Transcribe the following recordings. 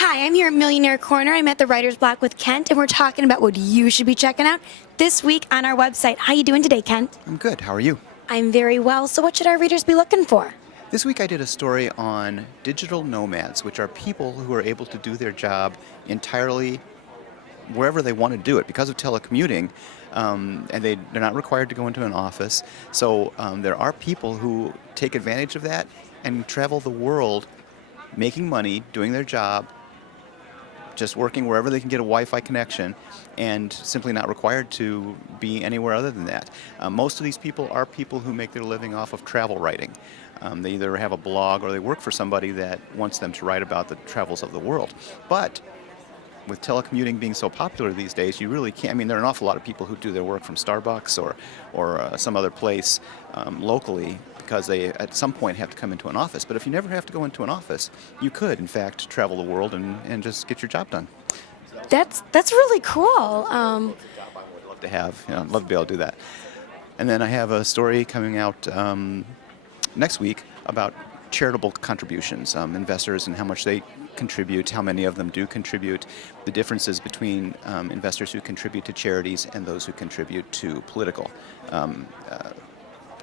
Hi, I'm here at Millionaire Corner. I'm at the Writer's Block with Kent, and we're talking about what you should be checking out this week on our website. How you doing today, Kent? I'm good. How are you? I'm very well. So what should our readers be looking for? This week I did a story on digital nomads, which are people who are able to do their job entirely wherever they want to do it because of telecommuting, and they're not required to go into an office. So there are people who take advantage of that and travel the world making money, doing their job, just working wherever they can get a Wi-Fi connection and simply not required to be anywhere other than that. Most of these people are people who make their living off of travel writing. They either have a blog or they work for somebody that wants them to write about the travels of the world. But with telecommuting being so popular these days, you really can't. I mean, there are an awful lot of people who do their work from Starbucks or some other place locally because they at some point have to come into an office. But if you never have to go into an office, you could, in fact, travel the world and just get your job done. That's really cool. I would love to have. I'd love to be able to do that. And then I have a story coming out next week about charitable contributions, investors and how much they contribute, how many of them do contribute, the differences between investors who contribute to charities and those who contribute to political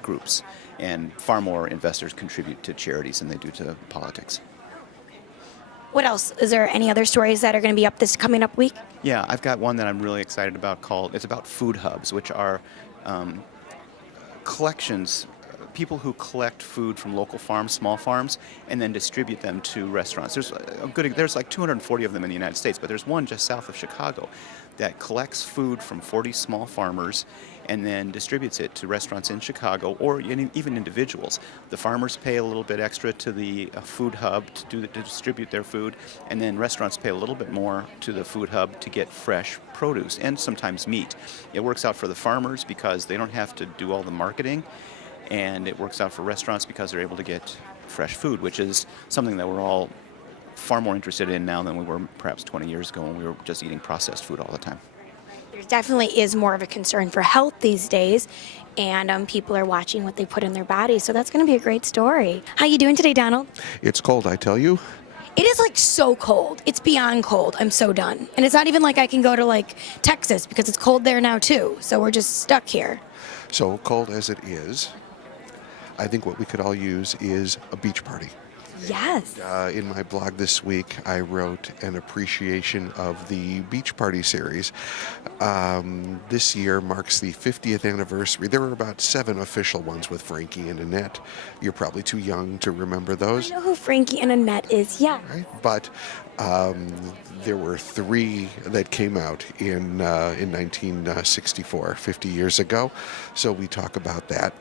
groups. And far more investors contribute to charities than they do to politics. What else? Is there any other stories that are going to be up this coming up week? Yeah, I've got one that I'm really excited about it's about food hubs, which are collections, people who collect food from local farms, small farms, and then distribute them to restaurants. There's like 240 of them in the United States, but there's one just south of Chicago that collects food from 40 small farmers and then distributes it to restaurants in Chicago or even individuals. The farmers pay a little bit extra to the food hub to distribute their food, and then restaurants pay a little bit more to the food hub to get fresh produce and sometimes meat. It works out for the farmers because they don't have to do all the marketing, and it works out for restaurants because they're able to get fresh food, which is something that we're all far more interested in now than we were perhaps 20 years ago when we were just eating processed food all the time. There definitely is more of a concern for health these days, and people are watching what they put in their bodies, so that's going to be a great story. How you doing today, Donald? It's cold, I tell you. It is like so cold. It's beyond cold. I'm so done. And it's not even like I can go to like Texas because it's cold there now too, so we're just stuck here. So cold as it is, I think what we could all use is a beach party. Yes. In my blog this week, I wrote an appreciation of the Beach Party series. This year marks the 50th anniversary. There were about 7 official ones with Frankie and Annette. You're probably too young to remember those. I know who Frankie and Annette is, yeah. Right? But there were 3 that came out in 1964, 50 years ago. So we talk about that.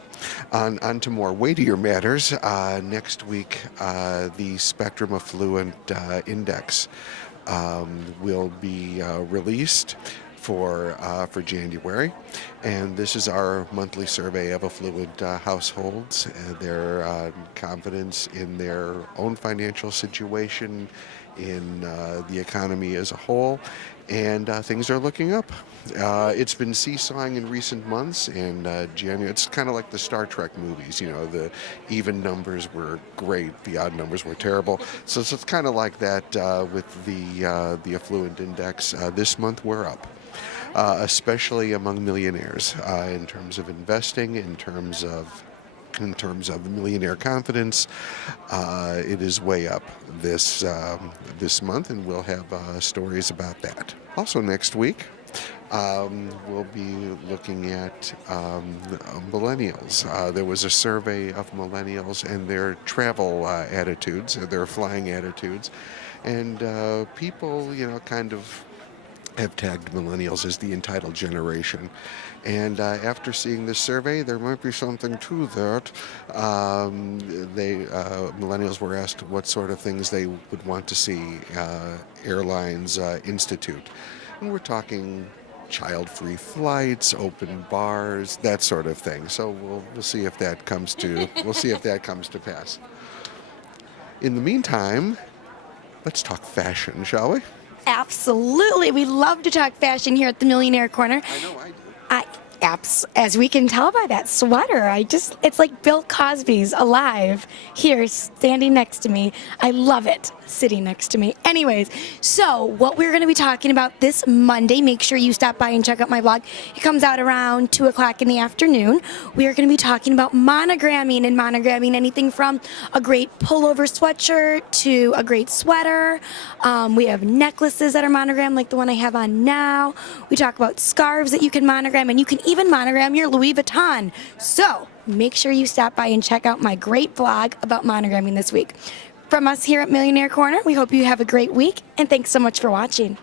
On to more weightier matters. Next week, the Spectrum Affluent Index will be released for January, and this is our monthly survey of affluent households, their confidence in their own financial situation, in the economy as a whole, and things are looking up. It's been seesawing in recent months, and January, it's kind of like the Star Trek movies, the even numbers were great, the odd numbers were terrible. So it's kind of like that with the Affluent Index. This month we're up. Especially among millionaires, in terms of investing, in terms of millionaire confidence, it is way up this month, and we'll have stories about that. Also next week, we'll be looking at millennials. There was a survey of millennials and their travel attitudes, their flying attitudes, and people, kind of have tagged millennials as the entitled generation. And after seeing this survey, there might be something to that. Millennials were asked what sort of things they would want to see airlines institute. And we're talking child-free flights, open bars, that sort of thing. So we'll see if that comes to pass. In the meantime, let's talk fashion, shall we? Absolutely. We love to talk fashion here at the Millionaire Corner. I know I do. as we can tell by that sweater. It's like Bill Cosby's alive here standing next to me. I love it sitting next to me. Anyways, so what we're going to be talking about this Monday, make sure you stop by and check out my blog. It comes out around 2 o'clock in the afternoon. We are going to be talking about monogramming, and monogramming anything from a great pullover sweatshirt to a great sweater. We have necklaces that are monogrammed like the one I have on now. We talk about scarves that you can monogram, and you can even monogram your Louis Vuitton. So make sure you stop by and check out my great blog about monogramming this week. From us here at Millionaire Corner, we hope you have a great week, and thanks so much for watching.